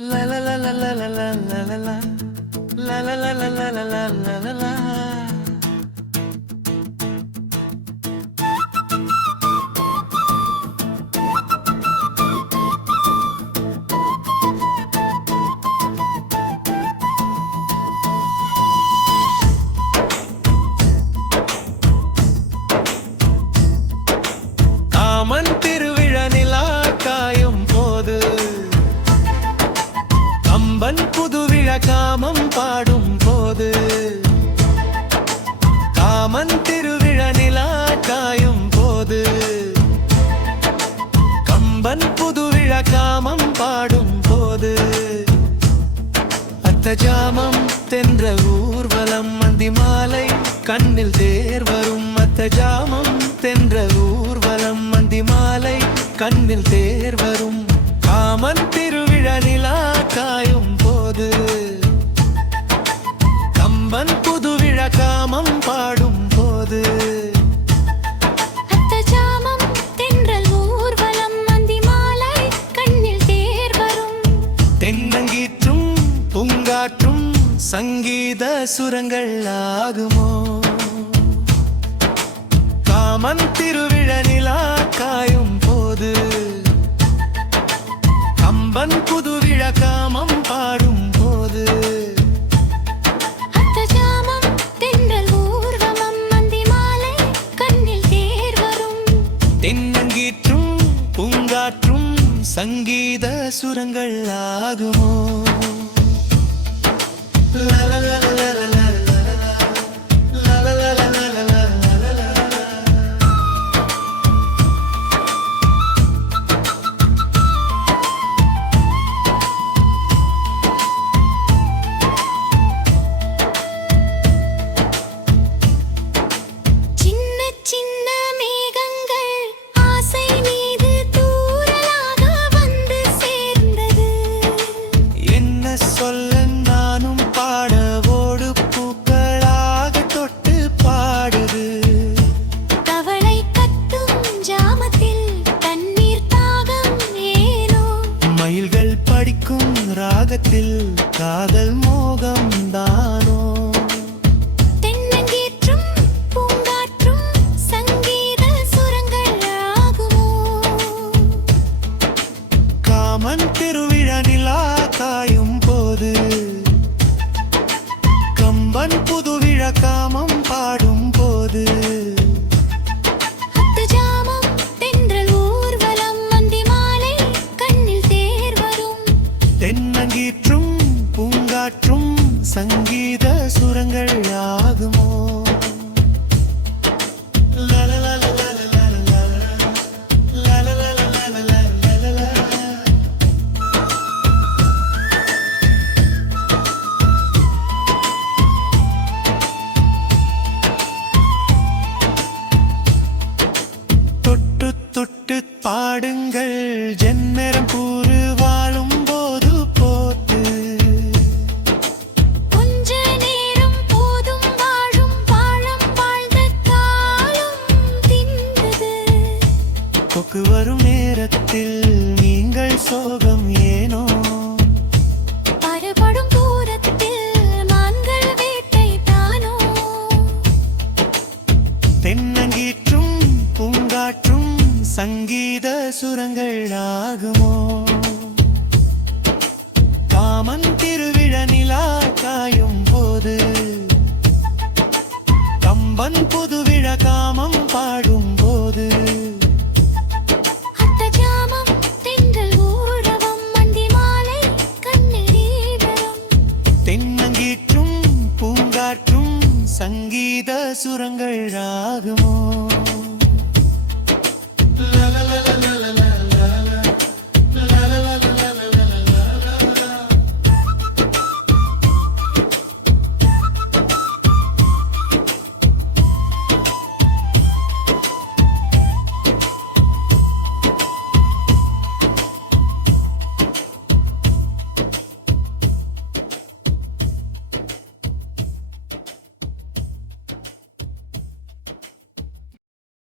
La la la la la la la la la la. La la la la la la la la la la. Common திருவிழா நிலா காயும் போது கம்பன் புதுவிழா காமம் பாடும் போது common திருவிழா நிலா காயும் போது கம்பன் புதுவிழா காமம் பாடும் போது அத்த ஜாமம் தென்ற ஊர்வலம் மந்தி மாலை கண்ணில் தேர் வரும் அத்த ஜாமம் தென்ற ஊர்வலம் மந்தி மாலை கண்ணில் தேர் வரும் காமன் திருவிழா நிலா காயும் போது கம்பன் புதுவிழா காமம் பாடும் போது அத்த ஜாமம் தென்றல் ஊர்வலம் மந்தி மாலை கண்ணில் தேர் வரும் தென்னங்கீற்றும் பூங்காற்றும் சங்கீத சுரங்கள் ஆகுமோ காமன் திருவிழா நிலா காயும் போது கம்பன் புதுவிழா காமம் பாடும் போது அத்த ஜாமம் தென்றல் ஊர்வலம் மந்தி மாலை கண்ணில் தேர் வரும் தென்னங்கீற்றும் பூங்காற்றும் சங்கீத சுரங்கள் ஆகுமோ சின்ன சின்ன மேகங்கள் ஆசை மீது தூறலாக வந்து சேர்ந்தது என்ன சொல்ல நானும் பாடவோடு பூக்களாக தொட்டு பாடுது தவளை கத்தும் ஜாமத்தில் தண்ணீர் தாகம் ஏனோ மயில்கள் படிக்கும் ராகத்தில் காதல் மோகம் தானோ தென்னங்கீற்றும் பூங்காற்றும் சங்கீத சுரங்கள் ஆகுமோ காமன் திருவிழா நிலா காயும் போது கம்பன் புதுவிழா காமம் பாடும் போது அத்த ஜாமம் தென்றல் ஊர்வலம் மந்தி மாலை கண்ணில் தேர் வரும் தென்னங்கீற்றும் பூங்காற்றும் சங்கீத சுரங்கள் ஆகுமோ